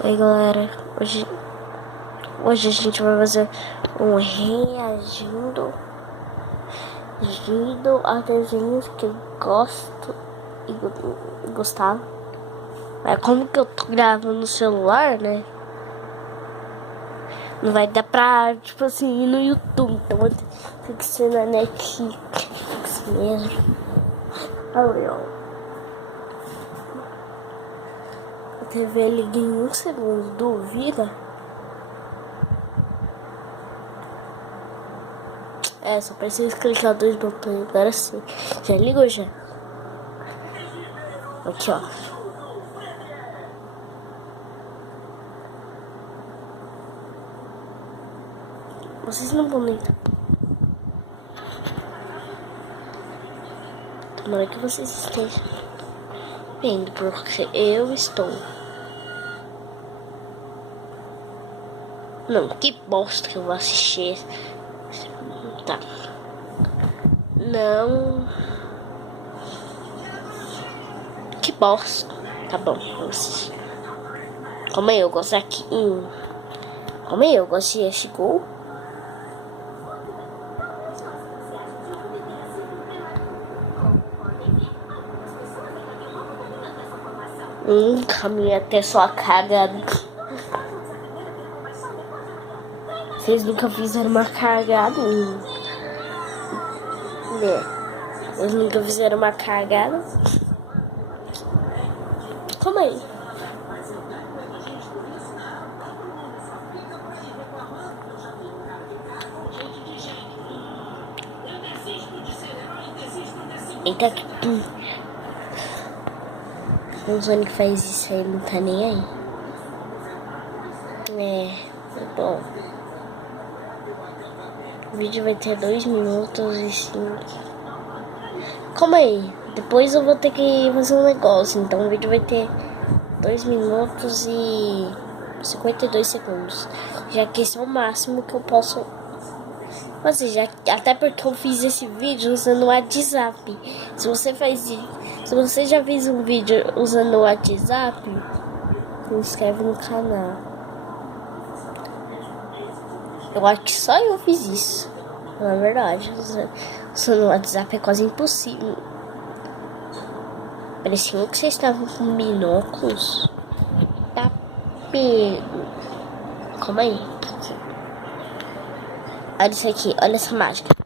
Oi galera, hoje a gente vai fazer um reagindo a desenhos que eu gosto e gostava. Mas como que eu tô gravando no celular, né? Não vai dar pra, tipo assim, ir no YouTube, então tem que ser na Netflix mesmo. Olha, a TV liga em 1 segundo, duvida? É, só precisa clicar 2 botões, agora sim. Já ligou já? Aqui, ó. Vocês não vão nem... Tomara que vocês estejam vendo, porque eu estou. Não, que bosta que eu vou assistir. Tá. Não. Que bosta. Tá bom, vou assistir. Calma aí, eu gosto aqui. Calma aí, eu gosto de esse gol. Caminho até sua cagada. Vocês nunca fizeram uma cagada? Vocês nunca fizeram uma cagada? Calma aí. Eita, que... O Sonic faz isso aí, não tá nem aí. Bom. O vídeo vai ter 2 minutos e 5. Calma aí. Depois eu vou ter que fazer um negócio. Então o vídeo vai ter 2 minutos e 52 segundos. Já que esse é o máximo que eu posso fazer. Até porque eu fiz esse vídeo usando o WhatsApp. Se você já fez um vídeo usando o WhatsApp, se inscreve no canal. Eu acho que só eu fiz isso. Na verdade, usando o WhatsApp é quase impossível. Parecia que vocês estavam com binóculos. Tá pego. Calma aí. Olha isso aqui, olha essa mágica.